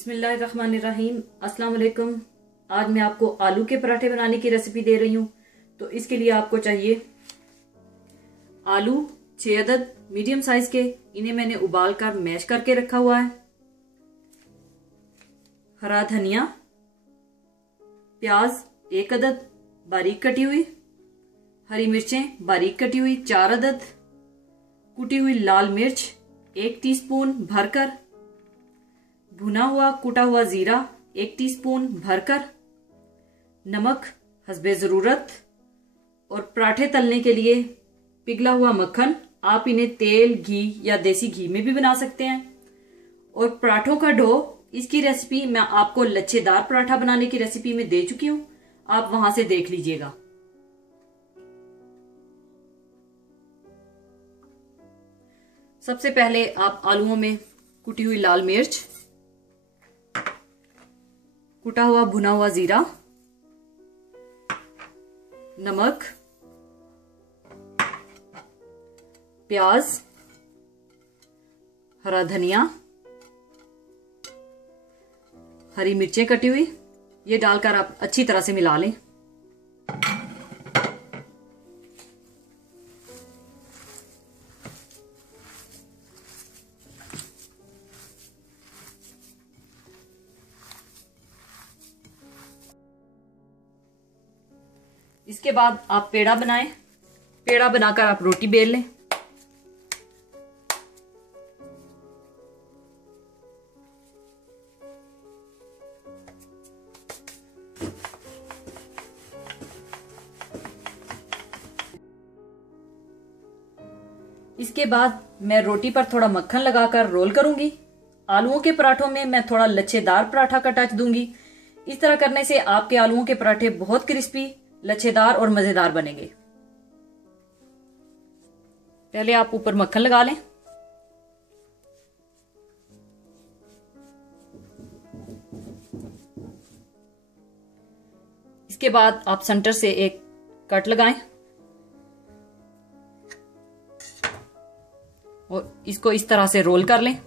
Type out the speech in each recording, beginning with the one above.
बिस्मिल्लाहिर्रहमानिर्रहीम। अस्सलाम वालेकुम। आज मैं आपको आलू के पराठे बनाने की रेसिपी दे रही हूँ। तो इसके लिए आपको चाहिए आलू 6 अदद मीडियम साइज के, इन्हें मैंने उबाल कर मैश करके रखा हुआ है। हरा धनिया, प्याज 1 अदद बारीक कटी हुई, हरी मिर्चें बारीक कटी हुई 4 अदद, कुटी हुई लाल मिर्च 1 टीस्पून भरकर, भुना हुआ कुटा हुआ जीरा 1 टीस्पून भरकर, नमक हस्बे जरूरत, और पराठे तलने के लिए पिघला हुआ मक्खन। आप इन्हें तेल, घी या देसी घी में भी बना सकते हैं। और पराठों का डो, इसकी रेसिपी मैं आपको लच्छेदार पराठा बनाने की रेसिपी में दे चुकी हूं, आप वहां से देख लीजिएगा। सबसे पहले आप आलूओं में कुटी हुई लाल मिर्च, कुटा हुआ भुना हुआ जीरा, नमक, प्याज, हरा धनिया, हरी मिर्चें कटी हुई, ये डालकर आप अच्छी तरह से मिला लें। इसके बाद आप पेड़ा बनाएं। पेड़ा बनाकर आप रोटी बेल लें। इसके बाद मैं रोटी पर थोड़ा मक्खन लगाकर रोल करूंगी। आलूओं के पराठों में मैं थोड़ा लच्छेदार पराठा का टच दूंगी। इस तरह करने से आपके आलूओं के पराठे बहुत क्रिस्पी, लच्छेदार और मजेदार बनेंगे। पहले आप ऊपर मक्खन लगा लें। इसके बाद आप सेंटर से एक कट लगाएं और इसको इस तरह से रोल कर लें।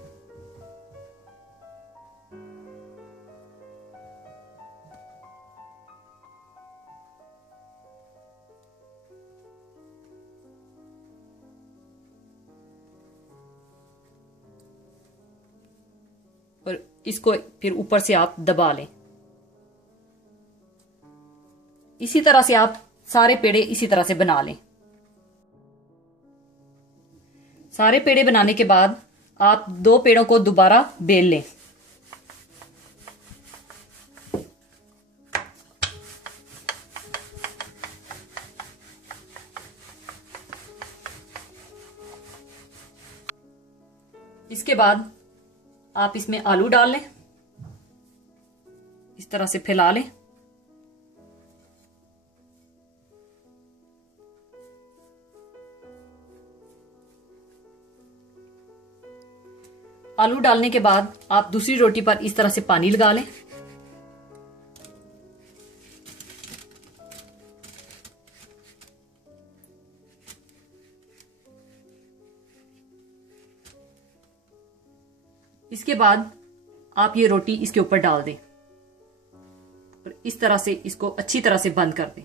और इसको फिर ऊपर से आप दबा लें। इसी तरह से आप सारे पेड़े इसी तरह से बना लें। सारे पेड़े बनाने के बाद आप 2 पेड़ों को दोबारा बेल लें। इसके बाद आप इसमें आलू डाल लें, इस तरह से फैला लें। आलू डालने के बाद आप दूसरी रोटी पर इस तरह से पानी लगा लें। इसके बाद आप ये रोटी इसके ऊपर डाल दें और इस तरह से इसको अच्छी तरह से बंद कर दें।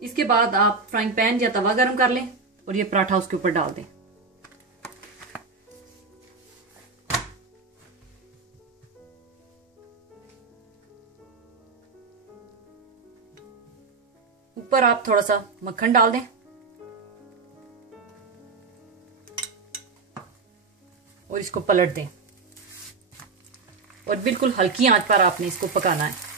इसके बाद आप फ्राइंग पैन या तवा गरम कर लें और ये पराठा उसके ऊपर डाल दें। ऊपर आप थोड़ा सा मक्खन डाल दें और इसको पलट दें और बिल्कुल हल्की आंच पर आपने इसको पकाना है।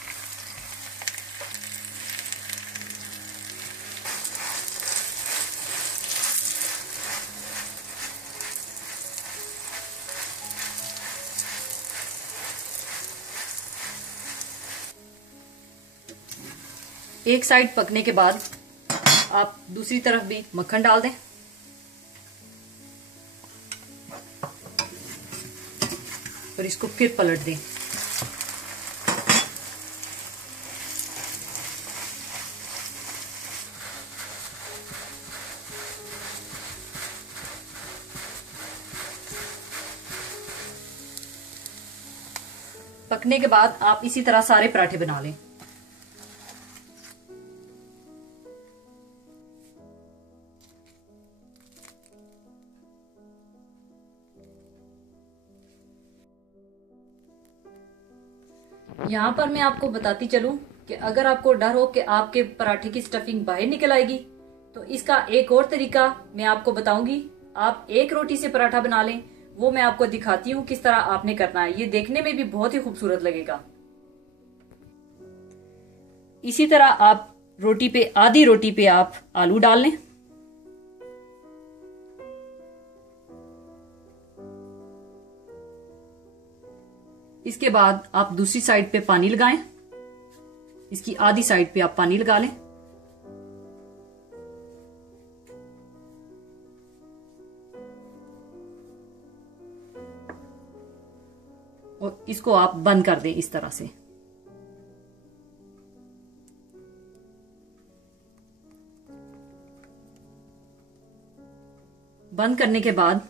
एक साइड पकने के बाद आप दूसरी तरफ भी मक्खन डाल दें और इसको फिर पलट दें। पकने के बाद आप इसी तरह सारे पराठे बना लें। यहाँ पर मैं आपको बताती चलूं कि अगर आपको डर हो कि आपके पराठे की स्टफिंग बाहर निकल आएगी, तो इसका एक और तरीका मैं आपको बताऊंगी। आप एक रोटी से पराठा बना लें, वो मैं आपको दिखाती हूँ किस तरह आपने करना है। ये देखने में भी बहुत ही खूबसूरत लगेगा। इसी तरह आप रोटी पे, आधी रोटी पे आप आलू डाल लें। इसके बाद आप दूसरी साइड पे पानी लगाएं। इसकी आधी साइड पे आप पानी लगा लें और इसको आप बंद कर दें इस तरह से। बंद करने के बाद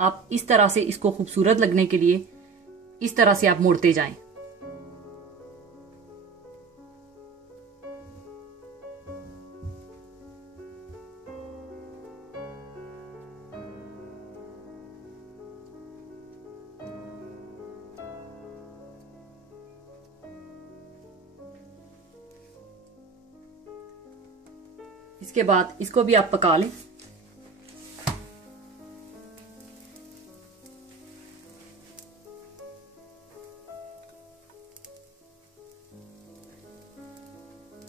आप इस तरह से इसको खूबसूरत लगने के लिए इस तरह से आप मोड़ते जाएं। इसके बाद इसको भी आप पका लें।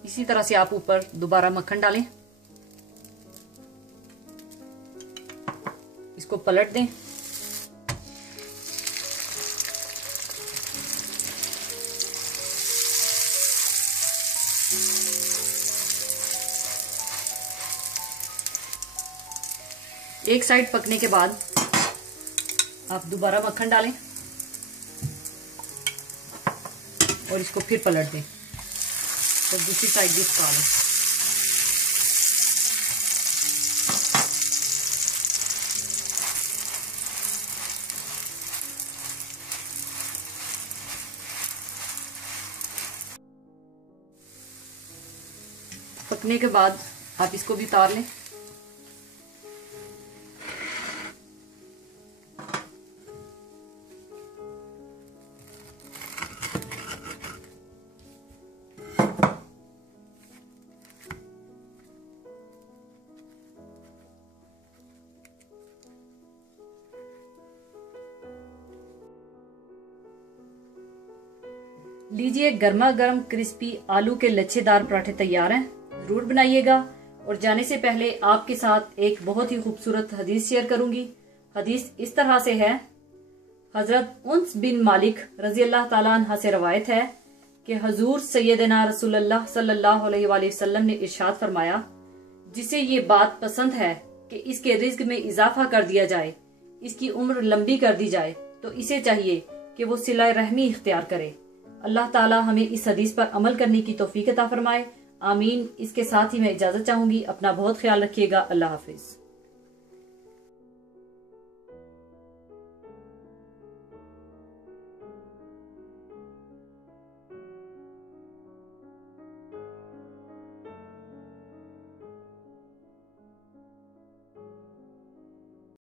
इसी तरह से आप ऊपर दोबारा मक्खन डालें, इसको पलट दें। एक साइड पकने के बाद आप दोबारा मक्खन डालें और इसको फिर पलट दें, तो दूसरी साइड भी पका लें। पकने के बाद आप इसको भी उतार लें। लीजिए, गर्मा गर्म क्रिस्पी आलू के लच्छेदार पराठे तैयार हैं। जरूर बनाइएगा। और जाने से पहले आपके साथ एक बहुत ही खूबसूरत हदीस शेयर करूंगी। हदीस इस तरह से है, हजरत उन्स बिन मालिक रजी अल्लाह ताला अन्हा से रवायत है कि हजूर सैयदना रसूलुल्लाह सल्लल्लाहु अलैहि वसल्लम ने इरशाद फरमाया, जिसे ये बात पसंद है कि इसके रिज्क में इजाफा कर दिया जाए, इसकी उम्र लंबी कर दी जाए, तो इसे चाहिए कि वो सिला रहमी इख्तियार करे। अल्लाह ताला हमें इस हदीस पर अमल करने की तौफीक अता फरमाए। आमीन। इसके साथ ही मैं इजाजत चाहूंगी। अपना बहुत ख्याल रखिएगा। अल्लाह हाफिज।